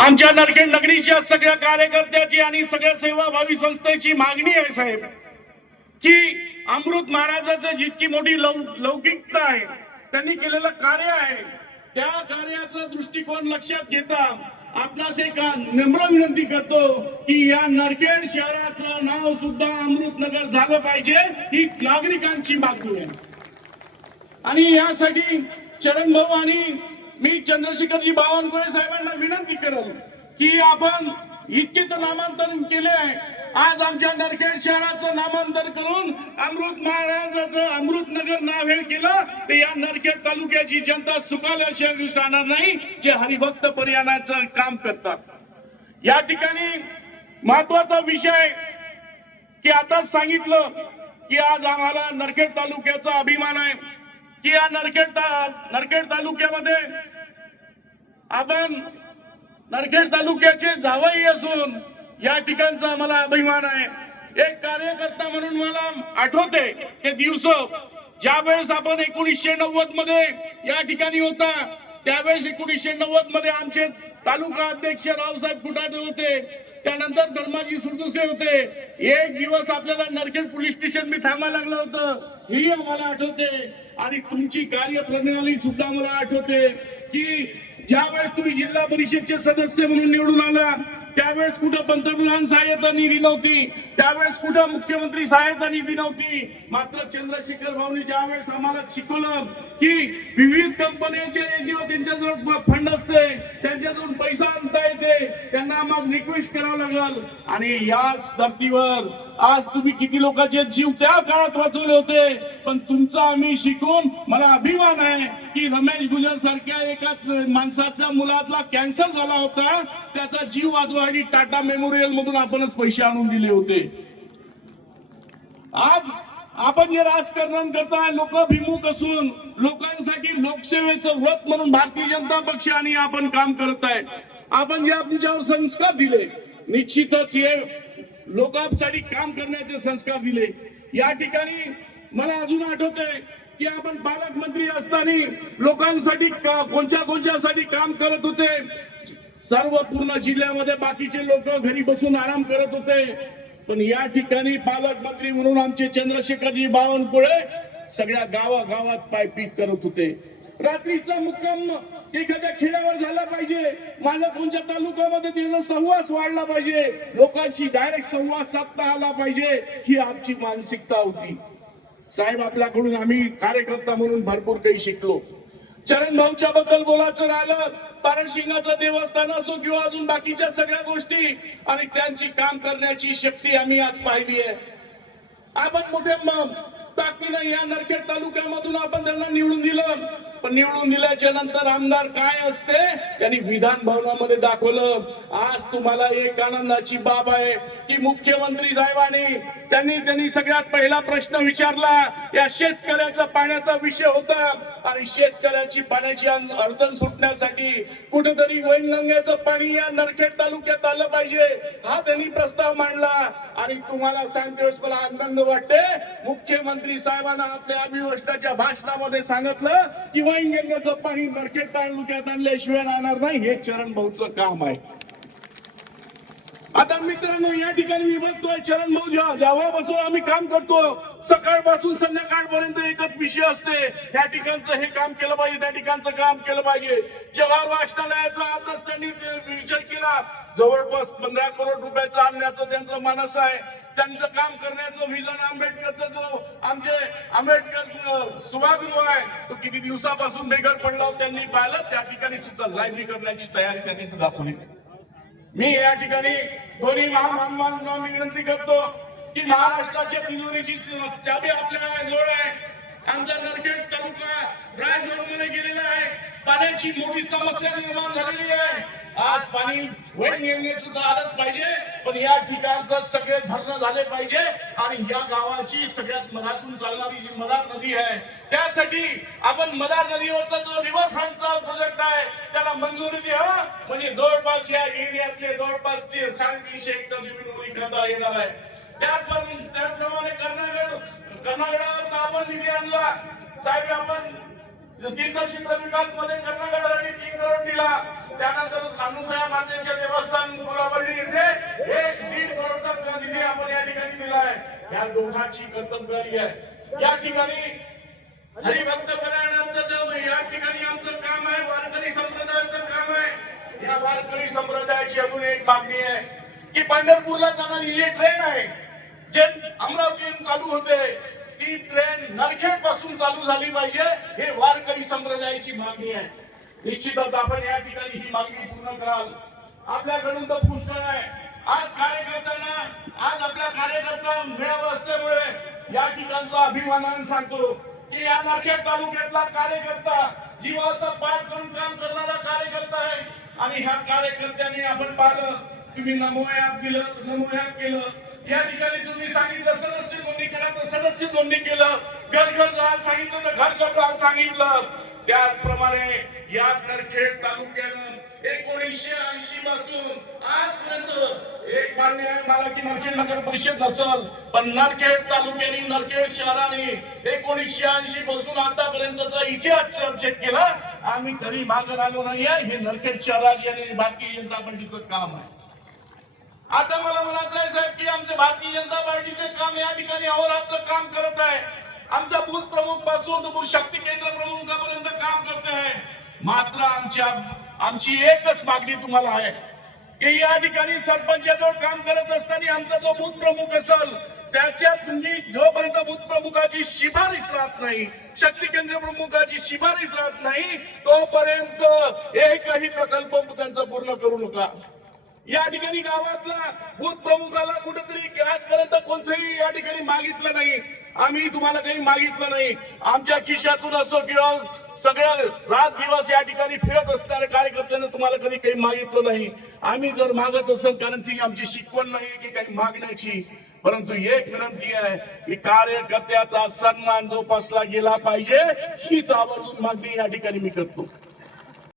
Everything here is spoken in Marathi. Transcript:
आमच्या नरखेड नगरीच्या सगळ्या कार्यकर्त्याची आणि सगळ्या सेवाभावी संस्थेची मागणी आहे साहेब की अमृत महाराजाचं जितकी मोठी लौ लौकिकता आहे त्यांनी केलेलं कार्य आहे त्या कार्याचा दृष्टिकोन लक्षात घेता आपणास एक नम्र विनंती करतो की या नरखेड शहराचं नाव सुद्धा अमृतनगर झालं पाहिजे ही नागरिकांची मागणी आहे. आणि यासाठी चरण भाऊ आणि मी चंद्रशेखरजी बावनकुळे साहेबांना विनंती करेल की आपण इतके तर नामांतरण केले आहे. आज आमच्या नरखेड शहराचं नामांतर करून अमृत महाराजाचं अमृतनगर नाव हे केलं तर या नरखेड तालुक्याची जनता सुखाला शहर राहणार नाही जे हरिभक्त पर्यानाचं काम करतात. या ठिकाणी महत्त्वाचा विषय की आता सांगितलं की आज आम्हाला नरखेड तालुक्याचा अभिमान आहे. की या नरखेड ता- नरखेड तालुक्यामध्ये? आपण नरखेड तालुक्याचे जावई असून या ठिकाणचा मला अभिमान आहे. एक कार्यकर्ता म्हणून मला आठवते ते दिवस ज्या वेळेस आपण एकोणीसशे नव्वदमध्ये या ठिकाणी होता त्यावेळेस एकोणीसशे नव्वदमध्ये आमचे तालुका अध्यक्ष रावसाहेब कुटाटे होते त्यानंतर धर्माजी सुरदुसे होते. एक दिवस आपल्याला नरखेड पोलीस स्टेशन मी थांबायला लागलं होतं. ही आम्हाला आठवते. आणि तुमची कार्यप्रणाली सुद्धा मला आठवते की ज्या वेळेस तुम्ही जिल्हा परिषदचे सदस्य म्हणून निवडून आला त्यावेळेस कुठं पंतप्रधान सहाय्यता निधी नव्हती त्यावेळेस कुठं मुख्यमंत्री सहाय्यता निधी नव्हती. मात्र चंद्रशेखर भाऊनी ज्यावेळेस आम्हाला शिकवलं की विविध कंपन्यांचे एनजीओ त्यांच्याजवळ फंड असते त्यांच्याजवळ पैसा आणता येते त्यांना मग रिक्वेस्ट करावं लागल. आणि याच धर्तीवर आज तुम्ही किती लोकांचे जीव त्या काळात वाचवले होते पण तुमचा आम्ही शिकून मला अभिमान आहे की रमेश गुजर सारख्या एका माणसाच्या मुलातला कॅन्सर झाला होता त्याचा जीव आणि टाटा मेमोरियल मधून आपणच पैसे आणून दिले होते. आज आपण जे राजकारण करताय लोक भिमुख असून लोकांसाठी लोकसेवेचं व्रत म्हणून भारतीय जनता पक्ष आणि आपण काम करत आहे आपण जे आपल्यावर संस्कार दिले निश्चितच हे लोकांसाठी काम करण्याचे संस्कार दिले. या ठिकाणी मला अजून आठवतंय की आपण पालकमंत्री असताना लोकांसाठी कोणत्या कोणत्यासाठी काम करत होते? सर्व पूर्ण जिल्ह्यामध्ये बाकीचे लोक घरी बसून आराम करत होते. पण या ठिकाणी पालकमंत्री म्हणून आमचे चंद्रशेखरजी बावनकुळे सगळ्या गावागावात पायपीट करत होते. रात्रीचा मुक्काम एखाद्या खेड्यावर झाला पाहिजे. माझ्या म्हणजे कोणत्या तालुक्यामध्ये त्याचा संवाद वाढला पाहिजे. लोकांशी डायरेक्ट संवाद साधता आला पाहिजे. ही आमची मानसिकता होती. साहेब आपल्याकडून आम्ही कार्यकर्ता म्हणून भरपूर काही शिकलो. चरण भाऊच्या बद्दल बोलायचं राहिलं तारणसिंगाचं देवस्थान असो किंवा अजून बाकीच्या सगळ्या गोष्टी आणि त्यांची काम करण्याची शक्ती आम्ही आज पाहिली आहे. आपण मोठ्या ताकदीनं या नरखेड तालुक्यामधून आपण त्यांना निवडून दिलं. पण निवडून दिल्याच्या नंतर आमदार काय असते? त्यांनी विधान भवनामध्ये दाखवलं. आज तुम्हाला एक आनंदाची बाब आहे की मुख्यमंत्री साहेबांनी त्यांनी त्यांनी सगळ्यात पहिला प्रश्न विचारला या शेतकऱ्याचा पाण्याचा विषय होता. आणि शेतकऱ्याची पाण्याची अडचण सुटण्यासाठी कुठेतरी वैनगंगेचं पाणी या नरखेड तालुक्यात आलं पाहिजे हा त्यांनी प्रस्ताव मांडला. आणि तुम्हाला सांगते वेळेस मला आनंद वाटते मुख्यमंत्री साहेबांना आपल्या अभिवर्षाच्या भाषणामध्ये सांगितलं की पाणी नरखेड तालुक्यात आणल्याशिवाय राहणार नाही. हे चरण भाऊचं काम आहे. आता मित्रांनो या ठिकाणी मी बघतोय चरण भाऊ जेव्हा जेव्हापासून आम्ही काम करतो सकाळपासून संध्याकाळपर्यंत एकच विषय असते. या ठिकाणचं हे काम केलं पाहिजे त्या ठिकाणचं काम केलं पाहिजे. जवाहर वाचनालयाचा आताच त्यांनी विचार केला जवळपास पंधरा करोड रुपयाचा आणण्याचं त्यांचं मानस आहे. त्यांचं काम करण्याचं विजन आंबेडकरचा जो आमचे आंबेडकर सभागृह आहे तो किती दिवसापासून बेघर पडला त्यांनी पाहिलं त्या ठिकाणी सुद्धा लायब्ररी करण्याची तयारी त्यांनी दाखवली मी या ठिकाणी दोन्ही महामानवांना मी विनंती करतो की महाराष्ट्राच्या तिजोरीची चाबी आपल्या जवळ आहे. आमचा नरखेड तालुका ड्रायमध्ये गेलेला आहे. पाण्याची मोठी समस्या निर्माण झालेली आहे. आज पाणी वैन येणे सुद्धा आलंच पाहिजे पण या ठिकाणचं सगळे धरणं झाले पाहिजे आणि या गावाची सगळ्यात मधातून चालणारी जी मदार नदी आहे त्यासाठी आपण मदार नदीवरचा जो रिव्हरफ्रंटचा प्रोजेक्ट आहे त्याला मंजुरी द्यावा म्हणजे जवळपास या एरियातले जवळपास साडेतीनशे हेक्टर जमीन करता येणार आहे. त्याचप्रमाणे त्याचप्रमाणे कर्नाटक कर्नाटकावर आपण निधी आणला. साहेब आपण तीन क्षेत्र विकासमध्ये कर्नाटकासाठी तीन करोड दिला. त्यानंतर अनुसया मातेचे देवस्थान कोल्हापुरी इथे एक दीड करोडचा निधी आपण या ठिकाणी दिला आहे या दोघांची कर्तबगारी आहे. या ठिकाणी हरिभक्त परायणाचं जो या ठिकाणी आमचं काम आहे वारकरी संप्रदायाचं काम आहे या वारकरी संप्रदायाची अजून एक मागणी आहे की पंढरपूरला जाणारी ही ट्रेन आहे. जे अमरावतीहून चालू होते ती ट्रेन नरखेडपासून चालू झाली पाहिजे हे वारकरी संप्रदायाची मागणी आहे. निश्चितच आपण या ठिकाणी ही मागणी पूर्ण कराल. आपल्याकडून तर पुष्कळ आहे. आज कार्यकर्त्यांना आज आपल्या कार्यकर्ता मेळावा असल्यामुळे या ठिकाणचा अभिमानाने सांगतो की या नरखेड तालुक्यातला कार्यकर्ता जीवाचा पाठ करून काम करणारा कार्यकर्ता आहे. आणि ह्या कार्यकर्त्यांनी आपण पाहिलं तुम्ही नमो ऍप दिलं नमो ऍप केलं. या ठिकाणी तुम्ही सांगितलं सदस्य नोंदणी करा तर सदस्य नोंदणी केलं. घर घर राहायला सांगितलं घर घर राहायला सांगितलं. त्याचप्रमाणे या नरखेड तालुक्यानं एकोणीसशे ऐंशी पासून आजपर्यंत एक मान्य आहे मला की नरखेड नगर परिषद नसल पण नरखेड तालुक्याने नरखेड शहराने एकोणीसशे ऐंशी पासून आतापर्यंतचा इतिहास चर्चेत केला. आम्ही कधी मागे राहिलो नाहीये हे नरखेड शहराची आणि भारतीय जनता पार्टीचं काम आहे. आता मला म्हणायचं आहे साहेब की आमचे भारतीय जनता पार्टीचे काम या ठिकाणी अहोरात्र काम करत आहे. आमचा बूथ प्रमुखपासून तर बूथ शक्ती केंद्र प्रमुखापर्यंत आहे. मात्र आमच्या आमची एकच मागणी तुम्हाला आहे. की या ठिकाणी सरपंचाजवळ काम करत असताना आमचा जो बूथ प्रमुख असेल त्याच्या तुम्ही जोपर्यंत बूथ प्रमुखाची शिफारस राहत नाही शक्ती केंद्र प्रमुखाची शिफारस राहत नाही तोपर्यंत एकही प्रकल्प त्यांचा पूर्ण करू नका. या ठिकाणी गावातला बूथ प्रमुखाला कुठेतरी आजपर्यंत कोणतंही या ठिकाणी मागितलं नाही. आम्ही तुम्हाला काही मागितलं नाही. आमच्या खिशातून असो किंवा सगळ्या रात दिवस या ठिकाणी फिरत असणाऱ्या कार्यकर्त्यांना तुम्हाला कधी काही मागितलं नाही. आम्ही जर मागत असेल कारण ती आमची शिकवण नाही की काही मागण्याची. परंतु एक विनंती आहे की कार्यकर्त्याचा सन्मान जोपासला गेला पाहिजे हीच आवर्जून मागणी या ठिकाणी मी करतो.